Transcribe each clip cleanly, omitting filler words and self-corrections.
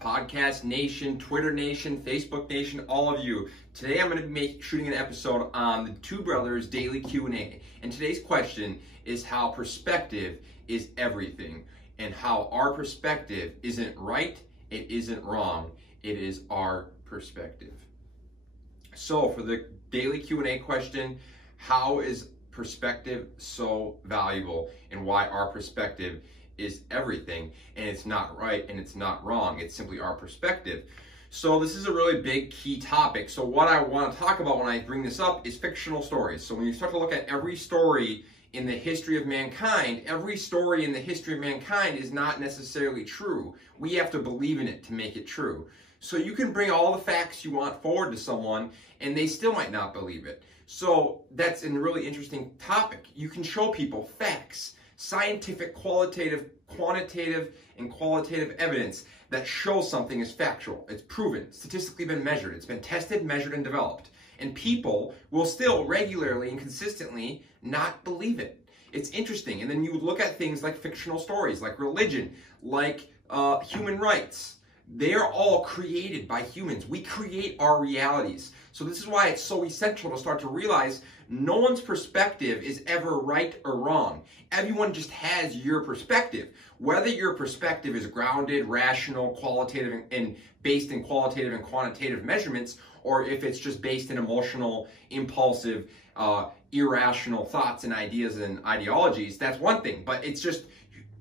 Podcast Nation, Twitter Nation, Facebook Nation, all of you. Today I'm going to be shooting an episode on the Two Brothers Daily Q&A. And today's question is how perspective is everything, and how our perspective isn't right, it isn't wrong, it is our perspective. So for the daily Q&A question, how is perspective so valuable, and why our perspective is everything, and it's not right and it's not wrong, it's simply our perspective. So this is a really big key topic. So what I want to talk about when I bring this up is fictional stories. So when you start to look at every story in the history of mankind, every story in the history of mankind is not necessarily true. We have to believe in it to make it true. So you can bring all the facts you want forward to someone and they still might not believe it. So that's a really interesting topic. You can show people facts, scientific, quantitative, and qualitative evidence that shows something is factual. It's proven, statistically been measured, it's been tested, measured, and developed. And people will still regularly and consistently not believe it. It's interesting. And then you look at things like fictional stories, like religion, like human rights. They are all created by humans. We create our realities. So this is why it's so essential to start to realize no one's perspective is ever right or wrong. Everyone just has your perspective. Whether your perspective is grounded, rational, qualitative, and based in qualitative and quantitative measurements, or if it's just based in emotional, impulsive, irrational thoughts and ideas and ideologies, that's one thing. But it's just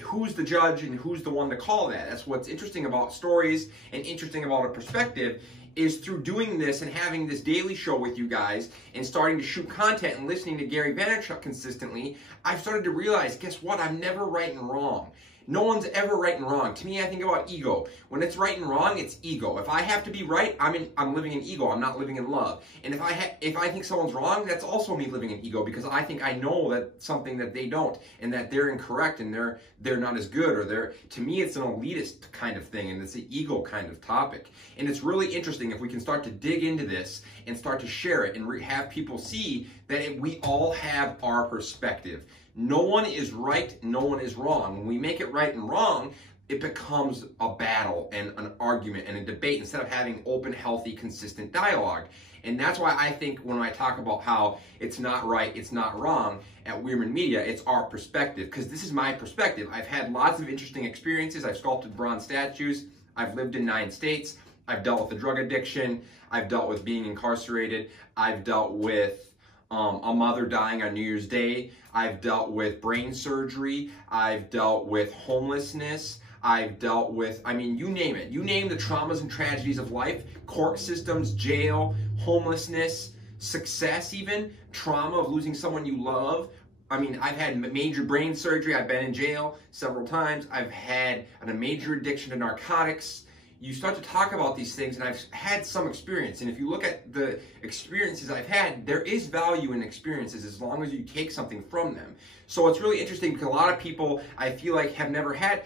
who's the judge and who's the one to call that. That's what's interesting about stories and interesting about a perspective, is through doing this and having this daily show with you guys and starting to shoot content and listening to Gary Vaynerchuk consistently, I've started to realize, guess what? I'm never right and wrong. No one's ever right and wrong. To me, I think about ego. When it's right and wrong, it's ego. If I have to be right, I'm living in ego. I'm not living in love. And if I think someone's wrong, that's also me living in ego, because I think I know that something that they don't, and that they're incorrect and they're not as good, or to me it's an elitist kind of thing, and it's an ego kind of topic. And it's really interesting if we can start to dig into this and start to share it and have people see that we all have our perspective. No one is right, no one is wrong. When we make it right and wrong, it becomes a battle and an argument and a debate instead of having open, healthy, consistent dialogue. And that's why I think when I talk about how it's not right, it's not wrong at Weirman Media, it's our perspective, because this is my perspective. I've had lots of interesting experiences. I've sculpted bronze statues. I've lived in 9 states. I've dealt with a drug addiction. I've dealt with being incarcerated. I've dealt with a mother dying on New Year's Day. I've dealt with brain surgery. I've dealt with homelessness. I've dealt with, you name it. You name the traumas and tragedies of life, court systems, jail, homelessness, success even, trauma of losing someone you love. I've had major brain surgery. I've been in jail several times. I've had a major addiction to narcotics. You start to talk about these things, and I've had some experience. And if you look at the experiences I've had, there is value in experiences as long as you take something from them. So it's really interesting, because a lot of people, I feel like, have never had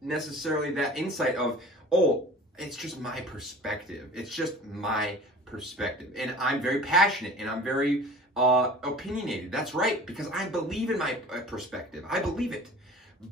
necessarily that insight of, oh, it's just my perspective. It's just my perspective. And I'm very passionate, and I'm very opinionated. That's right, because I believe in my perspective. I believe it.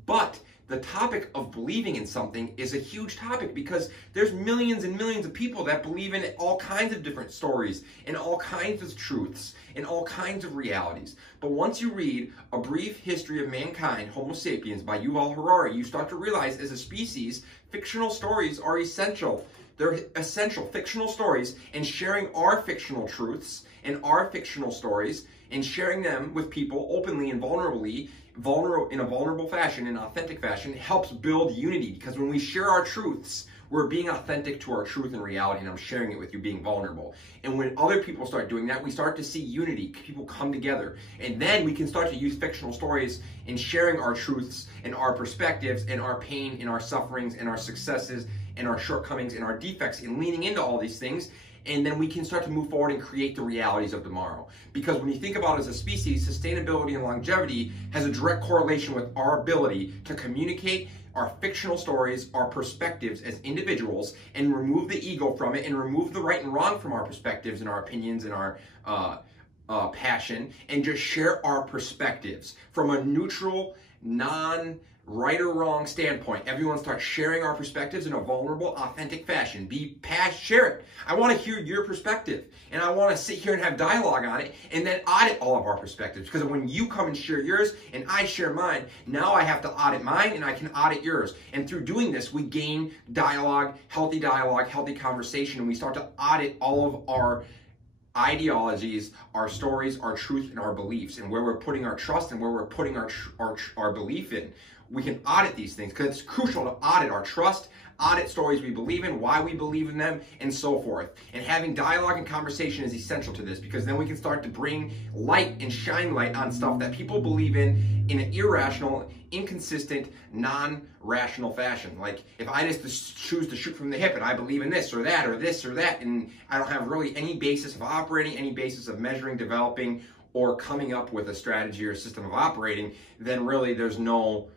But the topic of believing in something is a huge topic, because there's millions and millions of people that believe in all kinds of different stories and all kinds of truths and all kinds of realities. But once you read A Brief History of Mankind, Homo Sapiens by Yuval Harari, you start to realize as a species, fictional stories are essential. They're essential. Fictional stories, and sharing our fictional truths and our fictional stories and sharing them with people openly and vulnerably, in a vulnerable fashion, in an authentic fashion, helps build unity. Because when we share our truths, we're being authentic to our truth and reality, and I'm sharing it with you, being vulnerable. And when other people start doing that, we start to see unity. People come together. And then we can start to use fictional stories in sharing our truths and our perspectives and our pain and our sufferings and our successes and our shortcomings and our defects, and leaning into all these things. And then we can start to move forward and create the realities of tomorrow. Because when you think about it as a species, sustainability and longevity has a direct correlation with our ability to communicate our fictional stories, our perspectives as individuals, and remove the ego from it, and remove the right and wrong from our perspectives and our opinions and our passion, and just share our perspectives from a neutral non-right or wrong standpoint. Everyone starts sharing our perspectives in a vulnerable, authentic fashion. Share it. I want to hear your perspective, and I want to sit here and have dialogue on it, and then audit all of our perspectives. Because when you come and share yours, and I share mine, now I have to audit mine, and I can audit yours. And through doing this, we gain dialogue, healthy conversation, and we start to audit all of our ideologies, our stories, our truth, and our beliefs, and where we're putting our trust and where we're putting our belief in. We can audit these things because it's crucial to audit our trust, audit stories we believe in, why we believe in them, and so forth. And having dialogue and conversation is essential to this, because then we can start to bring light and shine light on stuff that people believe in an irrational, inconsistent, non-rational fashion. Like if I just choose to shoot from the hip and I believe in this or that or this or that, and I don't have really any basis of operating, any basis of measuring, developing, or coming up with a strategy or system of operating, then really there's no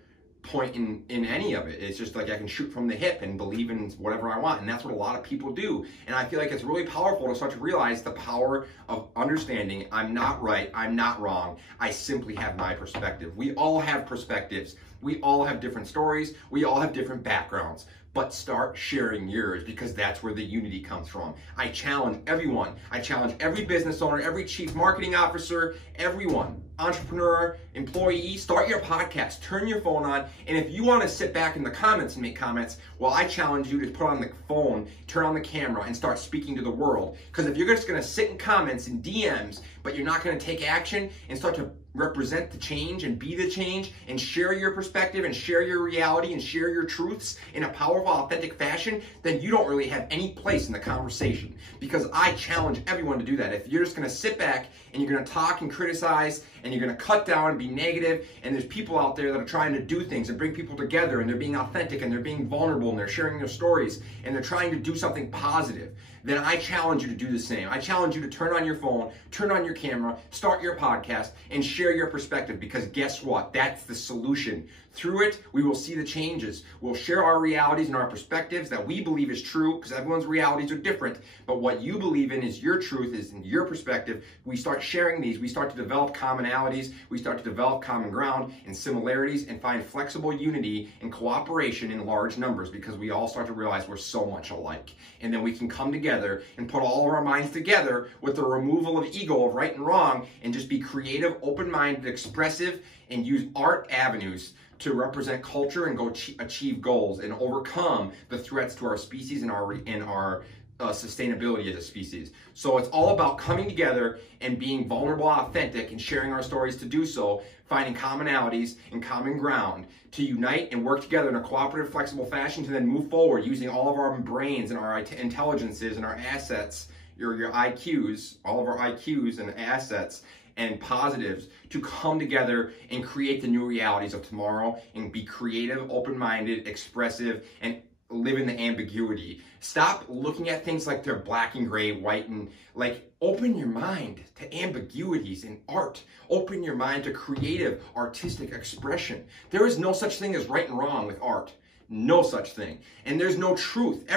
point in any of it. It's just like I can shoot from the hip and believe in whatever I want, and that's what a lot of people do. And I feel like it's really powerful to start to realize the power of understanding I'm not right, I'm not wrong, I simply have my perspective. We all have perspectives, we all have different stories, we all have different backgrounds, but start sharing yours, because that's where the unity comes from. I challenge everyone. I challenge every business owner, every chief marketing officer, everyone, entrepreneur, employee, start your podcast, turn your phone on, and if you want to sit back in the comments and make comments, well, I challenge you to put on the phone, turn on the camera, and start speaking to the world. Because if you're just going to sit in comments and DMs, but you're not going to take action and start to represent the change and be the change and share your perspective and share your reality and share your truths in a powerful, authentic fashion, then you don't really have any place in the conversation. Because I challenge everyone to do that. If you're just going to sit back and you're going to talk and criticize and you're going to cut down and be negative, and there's people out there that are trying to do things and bring people together, and they're being authentic and they're being vulnerable and they're sharing their stories and they're trying to do something positive, then I challenge you to do the same. I challenge you to turn on your phone, turn on your camera, start your podcast, and share your perspective, because guess what? That's the solution. Through it, we will see the changes. We'll share our realities and our perspectives that we believe is true, because everyone's realities are different, but what you believe in is your truth, is in your perspective. We start sharing these, we start to develop commonalities, we start to develop common ground and similarities, and find flexible unity and cooperation in large numbers, because we all start to realize we're so much alike. And then we can come together and put all of our minds together with the removal of ego, of right and wrong, and just be creative, open-minded, expressive, and use art avenues to represent culture and go achieve goals and overcome the threats to our species and our sustainability as a species. So it's all about coming together and being vulnerable, authentic, and sharing our stories to do so, finding commonalities and common ground to unite and work together in a cooperative, flexible fashion to then move forward using all of our brains and our intelligences and our assets, your IQs, all of our IQs and assets and positives, to come together and create the new realities of tomorrow and be creative, open-minded, expressive, and live in the ambiguity. Stop looking at things like they're black and gray, white, and like open your mind to ambiguities in art. Open your mind to creative, artistic expression. There is no such thing as right and wrong with art. No such thing. And there's no truth.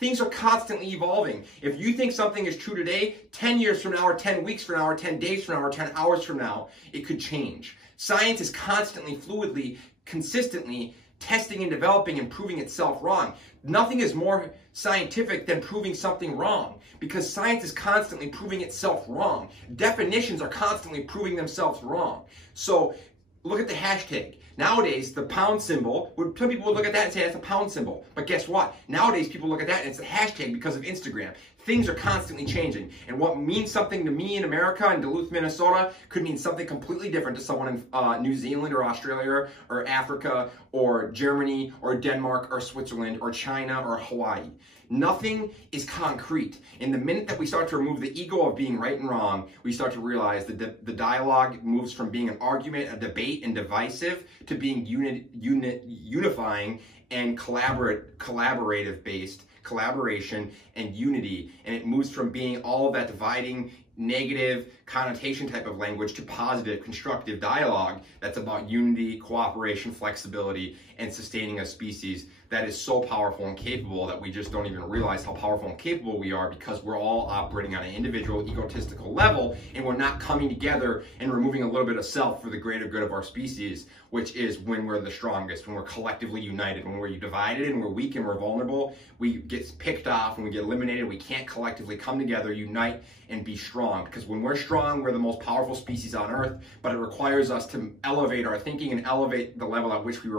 Things are constantly evolving. If you think something is true today, 10 years from now, or 10 weeks from now, or 10 days from now, or 10 hours from now, it could change. Science is constantly, fluidly, consistently testing and developing and proving itself wrong. Nothing is more scientific than proving something wrong, because science is constantly proving itself wrong. Definitions are constantly proving themselves wrong. So look at the hashtag. Nowadays, the pound symbol, some people would look at that and say that's a pound symbol. But guess what? Nowadays, people look at that and it's a hashtag because of Instagram. Things are constantly changing. And what means something to me in America, in Duluth, Minnesota, could mean something completely different to someone in New Zealand or Australia or Africa or Germany or Denmark or Switzerland or China or Hawaii. Nothing is concrete. And the minute that we start to remove the ego of being right and wrong, we start to realize that the dialogue moves from being an argument, a debate, and divisive to being unifying and collaborative based collaboration and unity. And it moves from being all of that dividing, negative connotation type of language to positive, constructive dialogue that's about unity, cooperation, flexibility, and sustaining a species that is so powerful and capable that we just don't even realize how powerful and capable we are, because we're all operating on an individual egotistical level, and we're not coming together and removing a little bit of self for the greater good of our species, which is when we're the strongest, when we're collectively united. When we're divided and we're weak and we're vulnerable, we get picked off and we get eliminated. We can't collectively come together, unite, and be strong, because when we're strong, we're the most powerful species on Earth, but it requires us to elevate our thinking and elevate the level at which we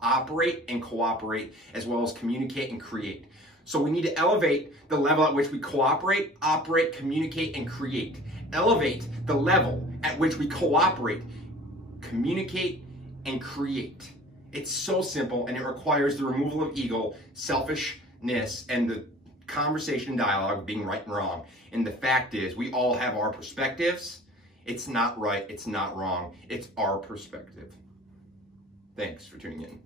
operate and cooperate, as well as communicate and create. So we need to elevate the level at which we cooperate, operate, communicate, and create. Elevate the level at which we cooperate, communicate, and create. It's so simple, and it requires the removal of ego, selfishness, and the conversation dialogue being right and wrong. And the fact is, we all have our perspectives. It's not right, it's not wrong, it's our perspective. Thanks for tuning in.